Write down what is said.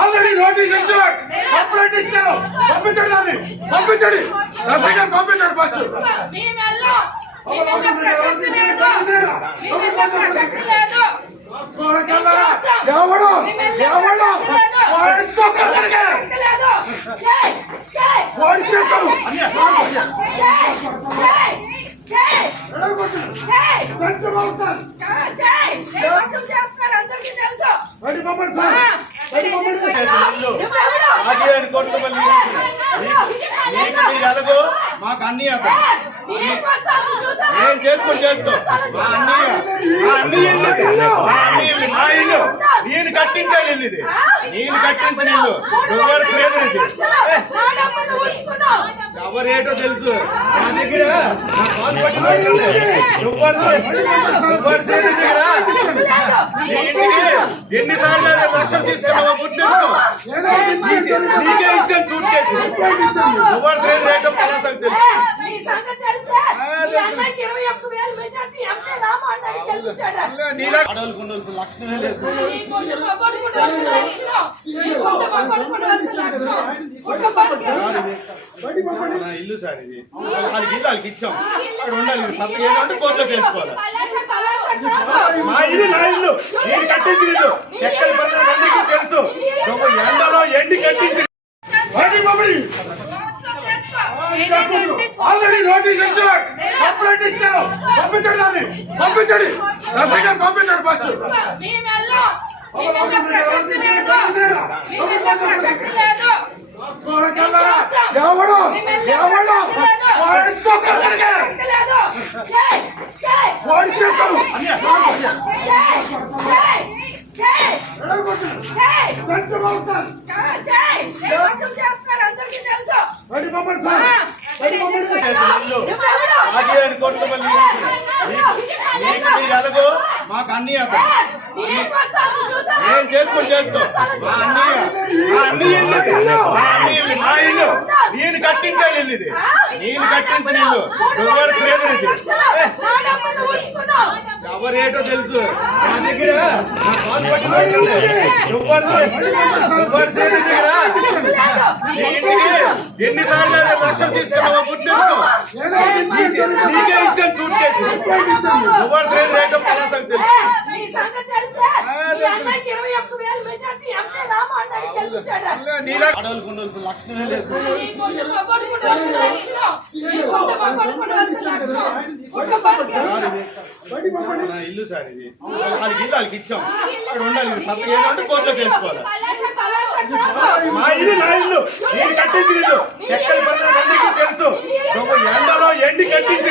Already notice ఇచ్చాడు, complaint ఇచ్చారు, పంపించండి దాన్ని, పంపించండి రసీదు పంపించండి ఫస్ట్. ఎవడు ఎవడు మాకు అన్నీ ఏం చేసుకొని చేసుకో మా ఇల్లు నేను కట్టించే ఇల్లు ఇది, నేను కట్టించిన ఇల్లు ఎవరు లేదు ఇది. ఎవరేటో తెలుసు నా దగ్గర నా కాలు పట్టిన ఎన్నిసార్లు లక్షలు తీసుకున్నావో గుర్తించు. నీకే ఇచ్చాను సూట్ కేసు, ఎవరు లేదు రేటో పలాసకు తెలుసు. అడవులకు ఉండవలసిన లక్షణమే లేదు. ఇల్లు సార్ ఇది, వాళ్ళకి ఇల్లు వాళ్ళకి ఇచ్చాం, అక్కడ ఉండాలి. తప్ప ఏదంటే కోర్టులోకి వెళ్ళిపోవాలి. మా ఇల్లు నా ఇల్లు, నేను కట్టించిన ఇల్లు, ఎక్కడ పనులకు అందరికీ తెలుసు. ఎండలో ఎండి కట్టించి ఆల్రెడీ నోటీస్ ఇచ్చాడు, కంప్లైంట్ ఇచ్చారు, పంపించండి దాన్ని, పంపించండి రసీదు పంపించండి ఫస్ట్. ఎవడు ఎవడు మాకు అన్నీ ఏం చేసుకొని చేసుకో మా ఇల్లు నేను కట్టించే ఇల్లు ఇది, నేను కట్టించిన ఇల్లు ఎవరు లేదు ఇది. ఎవరేటో తెలుసు నా దగ్గర నా కాలు పట్టిన ఎన్నిసార్లు లక్షలు తీసుకున్నావో గుర్తించు. నీకే ఇచ్చాను సూట్ కేసు, ఎవరు లేదు రేటో పలాసకు తెలుసు. అడవులకు ఉండవలసిన లక్షణమే లేదు. ఇల్లు సార్ ఇది, వాళ్ళకి ఇల్లు వాళ్ళకి ఇచ్చాం, అక్కడ ఉండాలి. తప్ప ఏదంటే కోర్టులోకి వెళ్ళిపోవాలి. మా ఇల్లు నా ఇల్లు, నేను కట్టించిన ఇల్లు, ఎక్కడ పనులకు అందరికీ తెలుసు. ఎండలో ఎండి కట్టించి